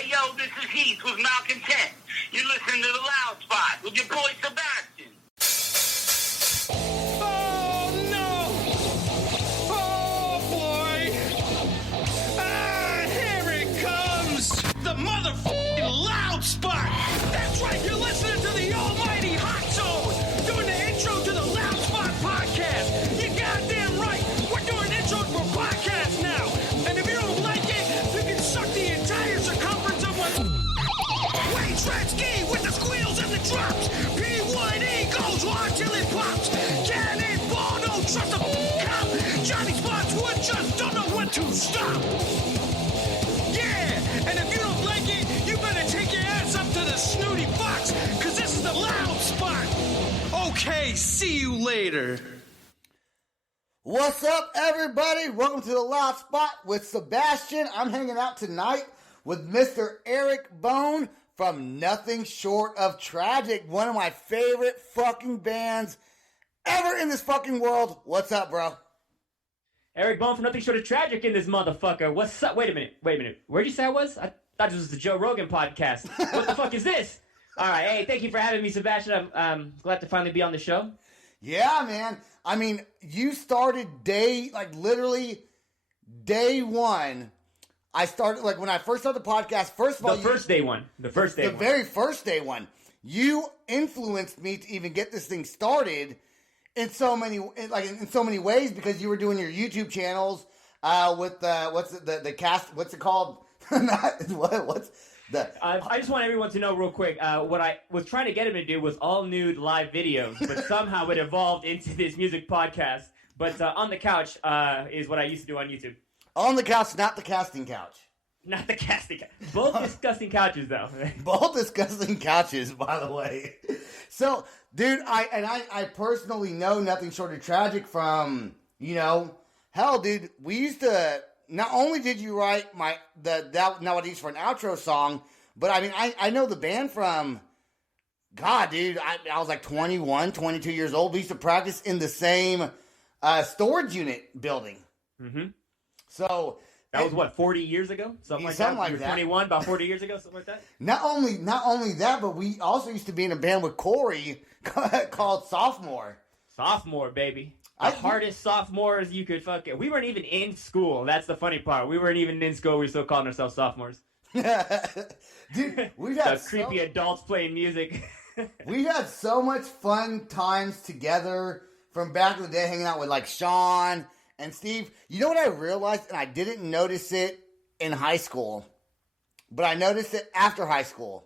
Hey, yo, this is Heath with Malcontent. You're listening to The Loud Spot with your boy Sebastian. Oh, no! Oh, boy! Ah, here it comes! The motherfucking Loud Spot! That's right, you're listening to the almighty Hot Zone! Doing the intro to the Loud Spot podcast! You're goddamn right! We're doing intros for podcasts now! And if you don't like it, you can suck the entire circumference of one... Wait, Tretzky with the squeals and the drops! P1E goes hard till it pops! Cannonball, don't trust a cop! Johnny Spotswood just don't know when to stop! Yeah! And if you don't like it, you better take your ass up to the snooty box, cause this is the Loud Spot! Okay, see you later. What's up, everybody? Welcome to the Loud Spot with Sebastian. I'm hanging out tonight with Mr. Aeric Bone from Nothing Short of Tragic, one of my favorite fucking bands ever in this fucking world. What's up, bro? Aeric Bone from Nothing Short of Tragic in this motherfucker. What's up? Wait a minute. Where'd you say I was? I thought this was the Joe Rogan podcast. What the fuck is this? All right, hey, thank you for having me, Sebastian. I'm glad to finally be on the show. Yeah, man. I mean, you started literally day one. I started, when I first started the podcast, first of all... The very first day one. You influenced me to even get this thing started in so many ways, because you were doing your YouTube channels with, the cast, what's it called? I just want everyone to know real quick, what I was trying to get him to do was all nude live videos, but somehow it evolved into this music podcast. But On the Couch is what I used to do on YouTube. On the couch, not the casting couch. Not the casting couch. Both disgusting couches, though. Both disgusting couches, by the way. So, dude, I personally know Nothing Short of Tragic from, hell, dude, we used to... Not only did you write nowadays for an outro song, but I mean, I know the band from, God, dude, I was like 21, 22 years old. We used to practice in the same storage unit building. Mm-hmm. So. That was what, 40 years ago? Something like that? You were 21, about 40 years ago, something like that? Not only that, but we also used to be in a band with Corey called Sophomore. Sophomore, baby. The hardest sophomores you could fucking... We weren't even in school. That's the funny part. We weren't even in school. We were still calling ourselves sophomores. Dude, we've had creepy adults playing music. We've had so much fun times together from back in the day, hanging out with like Sean and Steve. You know what I realized? And I didn't notice it in high school, but I noticed it after high school.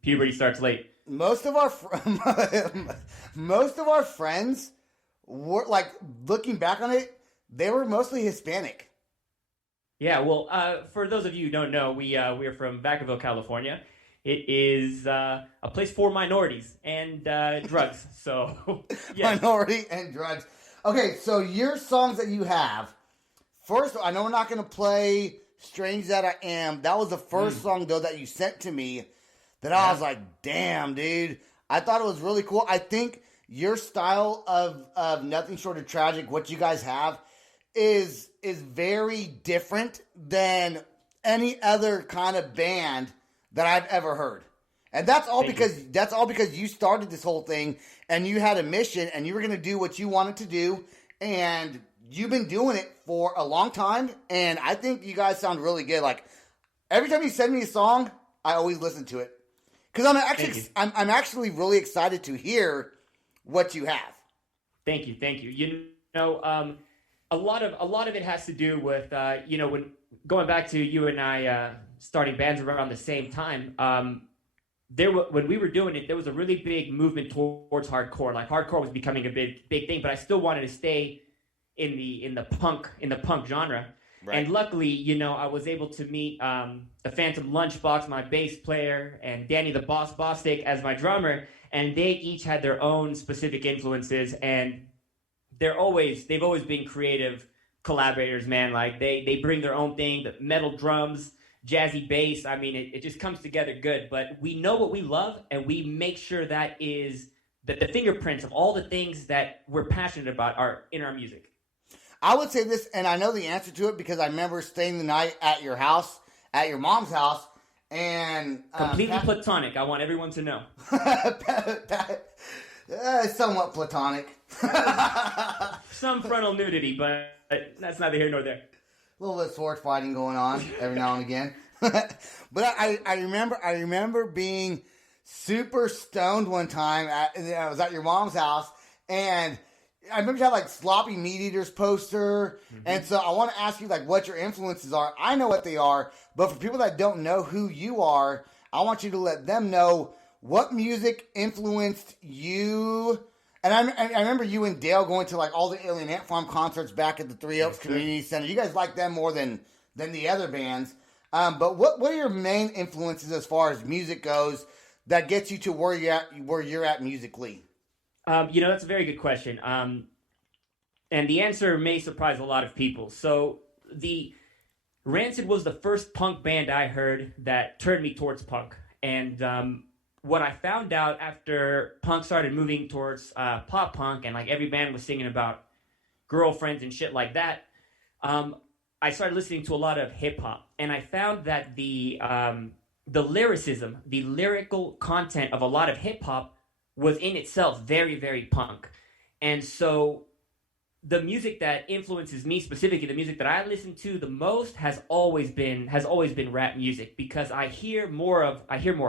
Puberty starts late. Most of our friends... were, looking back on it, they were mostly Hispanic. Yeah, well, for those of you who don't know, we are from Vacaville, California. It is a place for minorities and drugs. So, yeah. Minority and drugs. Okay, so your songs that you have, first, I know we're not going to play Strange That I Am. That was the first song, though, that you sent to me that I was like, damn, dude. I thought it was really cool. I think... your style of Nothing Short of Tragic, what you guys have, is very different than any other kind of band that I've ever heard. And that's all because you started this whole thing and you had a mission and you were going to do what you wanted to do, and you've been doing it for a long time, and I think you guys sound really good. Like, every time you send me a song, I always listen to it. Because I'm actually really excited to hear what you have. Thank you. A lot of it has to do with when going back to you and I starting bands around the same time. When we were doing it, there was a really big movement towards hardcore. Like, hardcore was becoming a big thing, but I still wanted to stay in the punk genre. Right. And luckily, I was able to meet the Phantom Lunchbox, my bass player, and Danny the Boss Bostic as my drummer. And they each had their own specific influences, and they've always been creative collaborators, man. Like, they bring their own thing, the metal drums, jazzy bass. I mean, it just comes together good. But we know what we love, and we make sure that the fingerprints of all the things that we're passionate about are in our music. I would say this, and I know the answer to it because I remember staying the night at your house, at your mom's house, And Completely platonic. I want everyone to know. Somewhat platonic. Some frontal nudity, but that's neither here nor there. A little bit of sword fighting going on every now and again. But I remember being super stoned one time. I was at your mom's house, and I remember you had like Sloppy Meat Eaters poster. Mm-hmm. And so I want to ask you like what your influences are. I know what they are, but for people that don't know who you are, I want you to let them know what music influenced you. And I remember you and Dale going to like all the Alien Ant Farm concerts back at the Three Oaks Community Center. You guys like them more than the other bands. But what are your main influences as far as music goes that gets you to where you're at musically? That's a very good question. And the answer may surprise a lot of people. So the Rancid was the first punk band I heard that turned me towards punk. And what I found out after punk started moving towards pop punk, and like every band was singing about girlfriends and shit like that, I started listening to a lot of hip hop, and I found that the lyricism, the lyrical content of a lot of hip hop was in itself very, very punk. And so the music that influences me specifically, the music that I listen to the most has always been rap music, because I hear more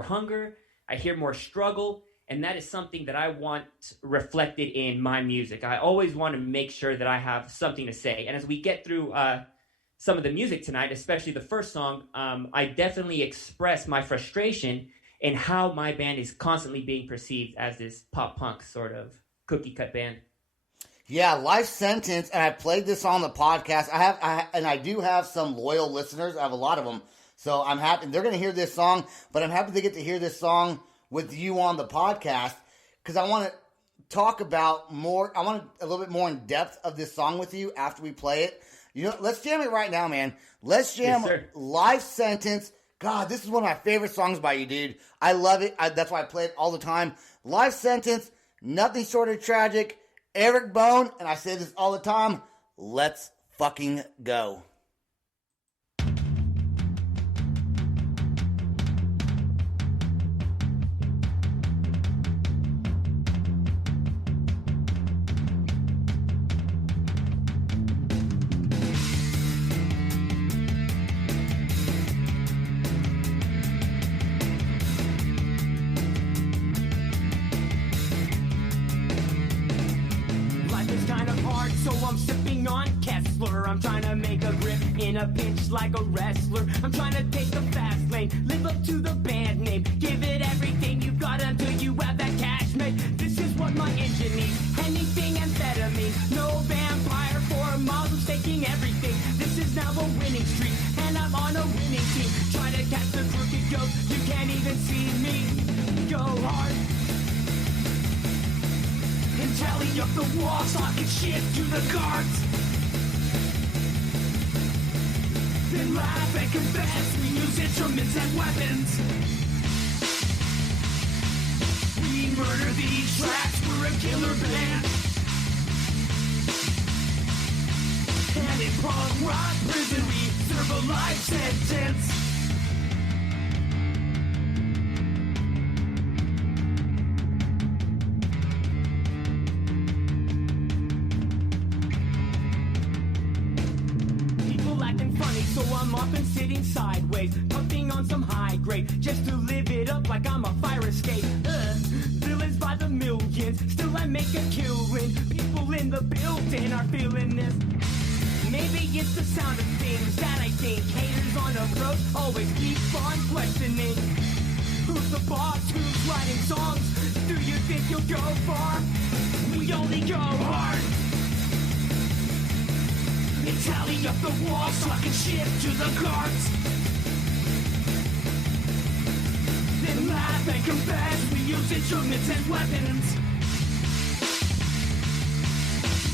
hunger, I hear more struggle, and that is something that I want reflected in my music. I always want to make sure that I have something to say. And as we get through some of the music tonight, especially the first song, I definitely express my frustration in how my band is constantly being perceived as this pop punk sort of cookie cut band. Yeah, Life Sentence, and I played this on the podcast. I do have some loyal listeners. I have a lot of them. So I'm happy they're going to hear this song, but I'm happy they get to hear this song with you on the podcast, because I want to talk about more. I want a little bit more in depth of this song with you after we play it. Let's jam it right now, man. Let's jam Life Sentence. God, this is one of my favorite songs by you, dude. I love it. That's why I play it all the time. Life Sentence, Nothing Short of Tragic, Aeric Bone, and I say this all the time, let's fucking go. I'm trying to make a grip in a pinch like a wrestler. I'm trying to take the fast lane, live up to the band name, give it everything you've got until you have that cash made. This is what my engine needs, anything amphetamine. No vampire for miles, taking everything. This is now a winning streak, and I'm on a winning team. Try to catch the crooked ghost, you can't even see me. Go hard and tally up the walls, talking shit to the guards. Then laugh and confess, we use instruments and weapons. We murder these tracks, we're a killer band. And in punk rock prison we serve a life sentence. So I'm often sitting sideways, puffing on some high grade, just to live it up like I'm a fire escape. Villains by the millions, still I make a killing. People in the building are feeling this. Maybe it's the sound of things that I think haters on approach always keep on questioning. Who's the boss? Who's writing songs? Do you think you'll go far? We only go hard. They tally up the walls, talking shit to the guards. Then laugh and confess, we use instruments and weapons.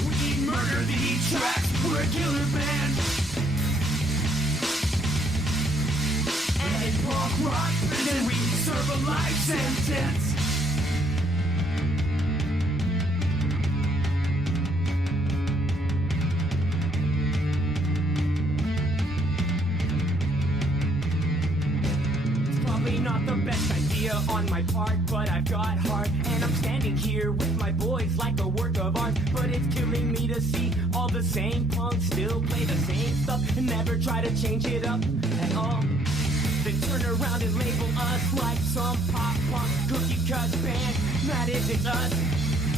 We murder these tracks, we're a killer band. And in punk rock prison we serve a life sentence. Probably not the best idea on my part, but I've got heart, and I'm standing here with my boys like a work of art. But it's killing me to see all the same punks still play the same stuff and never try to change it up at all. They turn around and label us like some pop-punk cookie-cut band. That isn't us.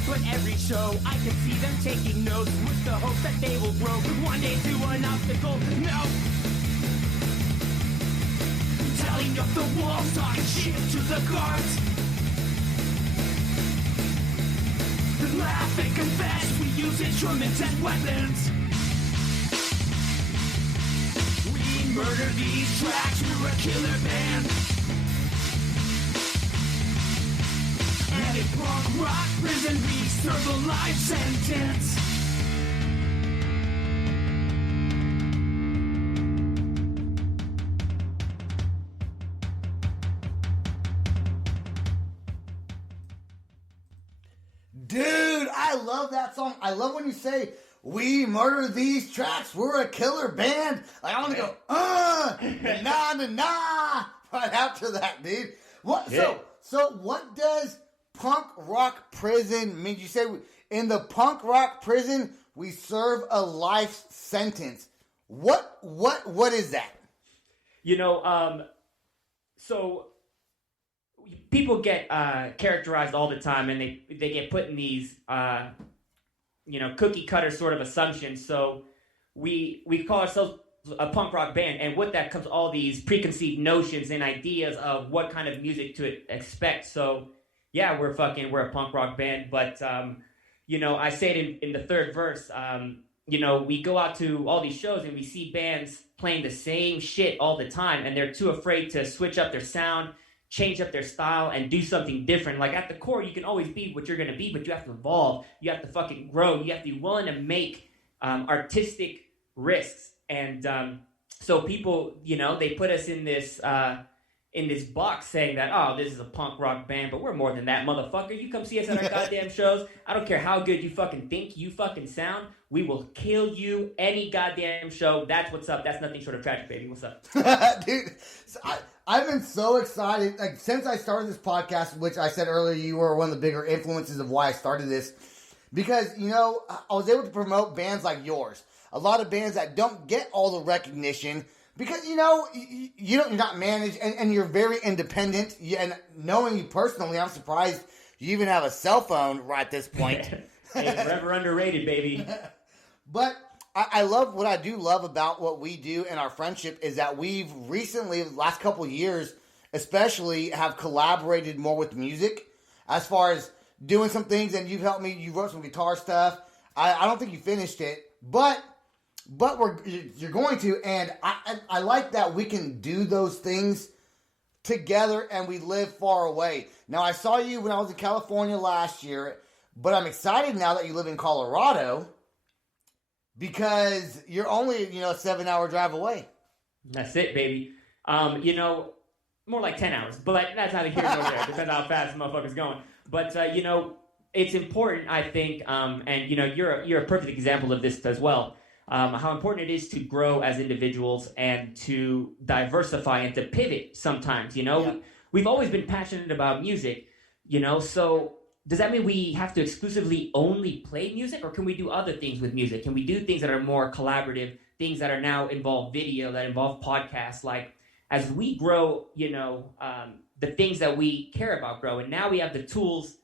But every show, I can see them taking notes with the hope that they will grow one day to an obstacle. No! Telling up the walls, talking shit to the guards. Laugh and confess, we use instruments and weapons. We murder these tracks, we're a killer band. And in punk rock prison, we serve a life sentence. Dude, I love that song. I love when you say, we murder these tracks, we're a killer band. Like, I want to go, nah, nah, nah, right after that, dude. What? Yeah. So what does punk rock prison mean? You say in the punk rock prison, we serve a life sentence. What is that? You know, so people get characterized all the time, and they get put in these cookie cutter sort of assumptions. So we call ourselves a punk rock band, and with that comes all these preconceived notions and ideas of what kind of music to expect. So yeah, we're a punk rock band, but I say it in the third verse. We go out to all these shows and we see bands playing the same shit all the time, and they're too afraid to switch up their sound, change up their style, and do something different. Like, at the core, you can always be what you're going to be, but you have to evolve. You have to fucking grow. You have to be willing to make artistic risks. And so people, they put us in this box saying that, oh, this is a punk rock band, but we're more than that, motherfucker. You come see us at our goddamn shows. I don't care how good you fucking think you fucking sound. We will kill you any goddamn show. That's what's up. That's nothing short of tragic, baby. What's up? Dude, so I've been so excited. Like, since I started this podcast, which I said earlier, you were one of the bigger influences of why I started this. Because, I was able to promote bands like yours. A lot of bands that don't get all the recognition because, you're not managed and you're very independent. And knowing you personally, I'm surprised you even have a cell phone right at this point. Hey, forever underrated, baby. But I love what I do love about what we do and our friendship is that we've recently, the last couple of years, especially, have collaborated more with music as far as doing some things. And you've helped me. You wrote some guitar stuff. I don't think you finished it, but you're going to. And I like that we can do those things together and we live far away. Now, I saw you when I was in California last year, but I'm excited now that you live in Colorado. Because you're only, a 7-hour drive away. That's it, baby. More like 10 hours. But that's neither here nor there. Depends how fast the motherfucker's going. But, it's important, I think, and, you're a perfect example of this as well, how important it is to grow as individuals and to diversify and to pivot sometimes, Yeah. We've always been passionate about music, so does that mean we have to exclusively only play music, or can we do other things with music? Can we do things that are more collaborative, things that are now involve video, that involve podcasts? Like, as we grow, the things that we care about grow, and now we have the tools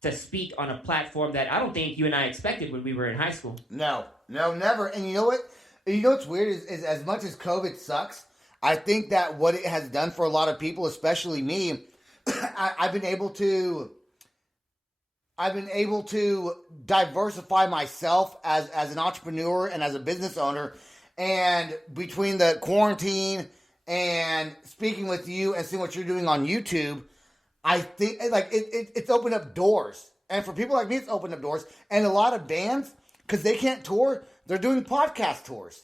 to speak on a platform that I don't think you and I expected when we were in high school. No, never. And you know what? What's weird is as much as COVID sucks, I think that what it has done for a lot of people, especially me, I've been able to diversify myself as an entrepreneur and as a business owner. And between the quarantine and speaking with you and seeing what you're doing on YouTube, I think it's opened up doors. And for people like me, it's opened up doors. And a lot of bands, because they can't tour, they're doing podcast tours.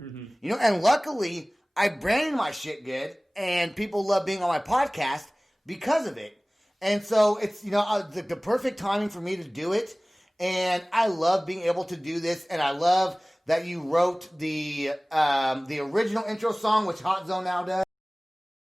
Mm-hmm. And luckily, I branded my shit good, and people love being on my podcast because of it. And so it's, the perfect timing for me to do it. And I love being able to do this. And I love that you wrote the original intro song, which Hot Zone now does.